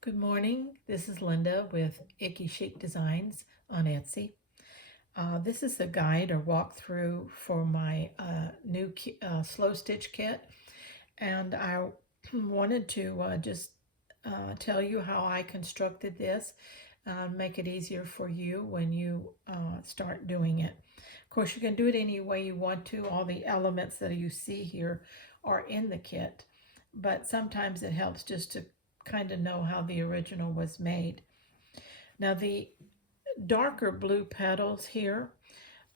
Good morning. This is Linda with Icky Chic Designs on Etsy. This is a guide or walkthrough for my new slow stitch kit, and I wanted to just tell you how I constructed this, make it easier for you when you start doing it. Of course, you can do it any way you want to. All the elements that you see here are in the kit, but sometimes it helps just to kind of know how the original was made. Now, the darker blue petals here,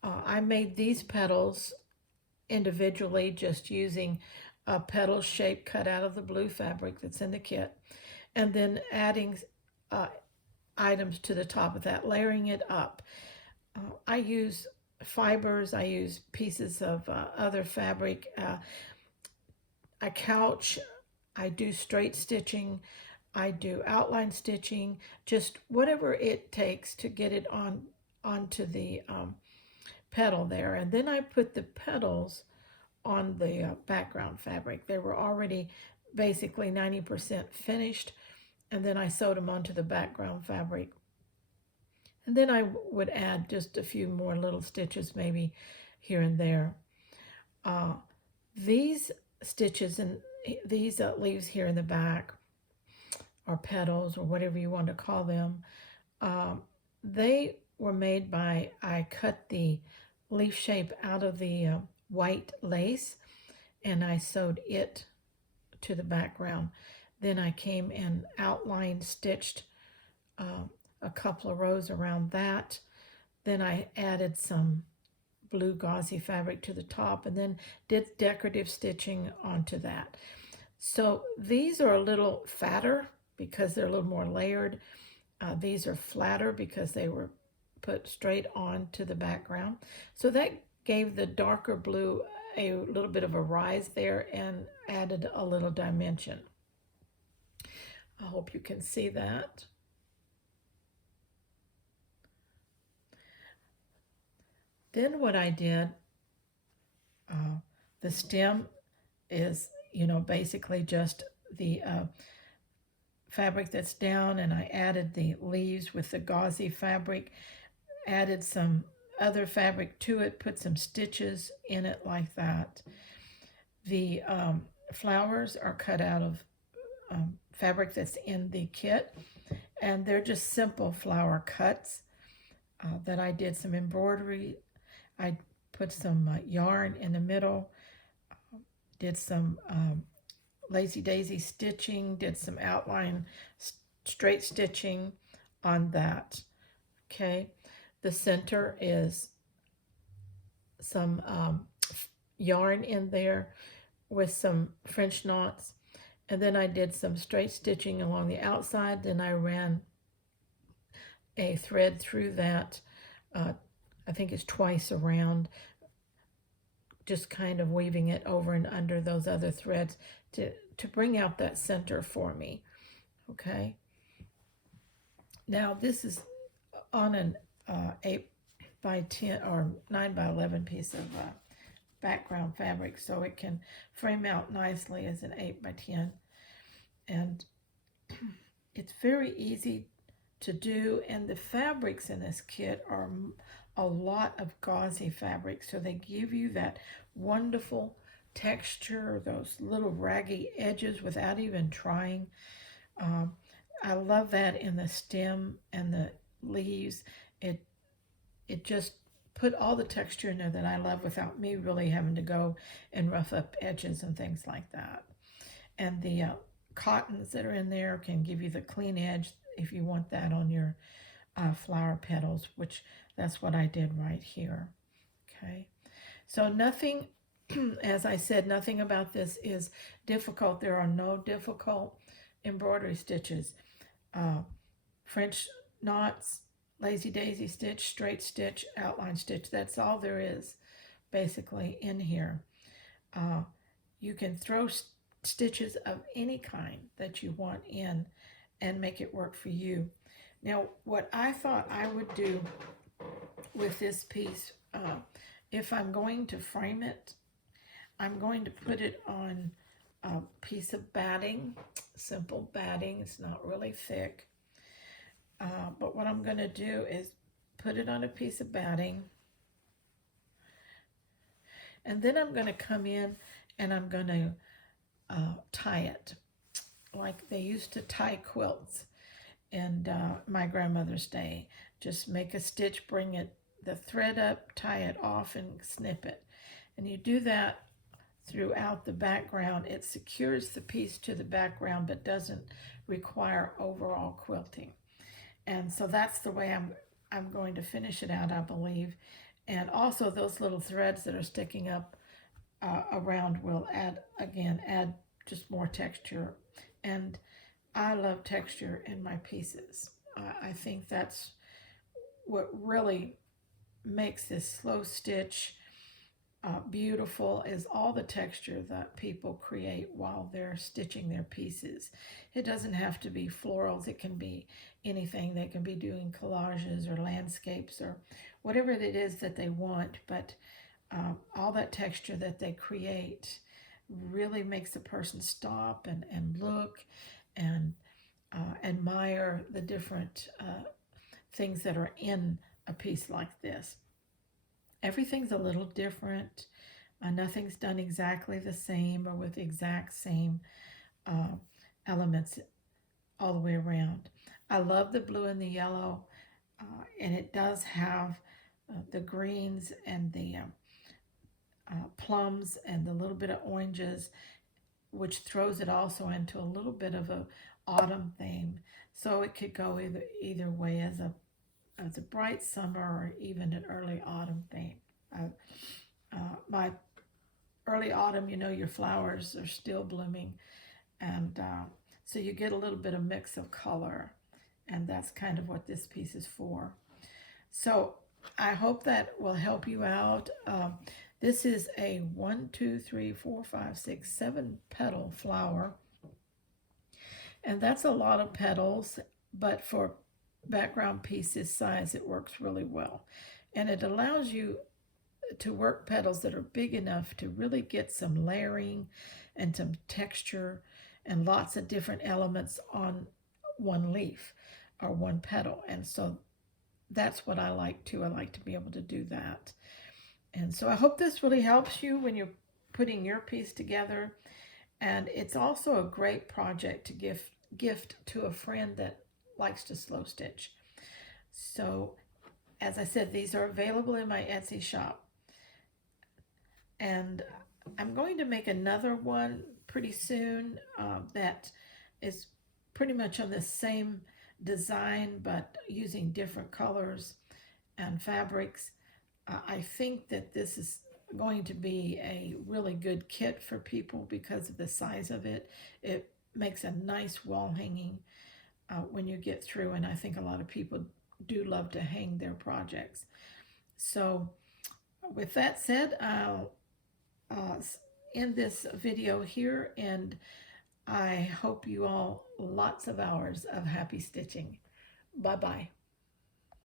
I made these petals individually just using a petal shape cut out of the blue fabric that's in the kit, and then adding uh, items to the top of that, layering it up. I use fibers, I use pieces of other fabric, a couch, I do straight stitching, I do outline stitching, just whatever it takes to get it onto the petal there. And then I put the petals on the background fabric. They were already basically 90% finished, and then I sewed them onto the background fabric. And then I would add just a few more little stitches maybe here and there. Uh, these stitches and these leaves here in the back, or petals, or whatever you want to call them, um, they were made by, I cut the leaf shape out of the white lace and I sewed it to the background. Then I came and outline stitched uh, a couple of rows around that. Then I added some blue gauzy fabric to the top and then did decorative stitching onto that. So these are a little fatter because they're a little more layered. These are flatter because they were put straight on to the background. So that gave the darker blue a little bit of a rise there and added a little dimension. I hope you can see that. Then what I did, uh, the stem is, basically just the fabric that's down, and I added the leaves with the gauzy fabric, added some other fabric to it, put some stitches in it like that. The flowers are cut out of fabric that's in the kit, and they're just simple flower cuts that I did some embroidery. I put some yarn in the middle, did some lazy daisy stitching, did some outline straight stitching on that. Okay, the center is some yarn in there with some French knots, and then I did some straight stitching along the outside. Then I ran a thread through that, I think it's twice around, just kind of weaving it over and under those other threads to bring out that center for me. Okay, now this is on an 8 by 10 or 9 by 11 piece of background fabric, so it can frame out nicely as an 8 by 10, and it's very easy to do. And the fabrics in this kit are a lot of gauzy fabric, so they give you that wonderful texture, those little raggy edges without even trying. um, I love that in the stem and the leaves. It just put all the texture in there that I love without me really having to go and rough up edges and things like that. And the cottons that are in there can give you the clean edge if you want that on your flower petals, which that's what I did right here. Okay, so nothing, as I said, nothing about this is difficult. There are no difficult embroidery stitches. French knots, lazy daisy stitch, straight stitch, outline stitch. That's all there is basically in here. Uh, you can throw stitches of any kind that you want in and make it work for you. Now, what I thought I would do with this piece, if I'm going to frame it, I'm going to put it on a piece of batting, simple batting. It's not really thick. But what I'm going to do is put it on a piece of batting. And then I'm going to come in and I'm going to tie it like they used to tie quilts in my grandmother's day. Just make a stitch, bring it the thread up, tie it off, and snip it. And you do that throughout the background. It secures the piece to the background but doesn't require overall quilting. And so that's the way I'm going to finish it out, I believe. And also those little threads that are sticking up around will add just more texture. And I love texture in my pieces. I think that's what really makes this slow stitch beautiful, is all the texture that people create while they're stitching their pieces. It doesn't have to be florals. It can be anything. They can be doing collages or landscapes or whatever it is that they want, but all that texture that they create really makes the person stop and look and admire the different things that are in a piece like this. Everything's a little different. Nothing's done exactly the same or with the exact same uh, elements all the way around. I love the blue and the yellow, and it does have the greens and the plums and the little bit of oranges, which throws it also into a little bit of a autumn theme. So it could go either way, as a bright summer or even an early autumn theme. My early autumn, your flowers are still blooming, and so you get a little bit of mix of color, and that's kind of what this piece is for. So I hope that will help you out. This is a 1, 2, 3, 4, 5, 6, 7 petal flower, and that's a lot of petals, but for background pieces size, it works really well. And it allows you to work petals that are big enough to really get some layering and some texture and lots of different elements on one leaf or one petal. And so that's what I like too. I like to be able to do that. And so I hope this really helps you when you're putting your piece together. And it's also a great project to gift to a friend that likes to slow stitch. So as I said, these are available in my Etsy shop. And I'm going to make another one pretty soon that is pretty much on the same design but using different colors and fabrics. I think that this is going to be a really good kit for people because of the size of it. It makes a nice wall hanging when you get through, and I think a lot of people do love to hang their projects. So with that said, I'll end this video here, and I hope you all lots of hours of happy stitching. Bye-bye.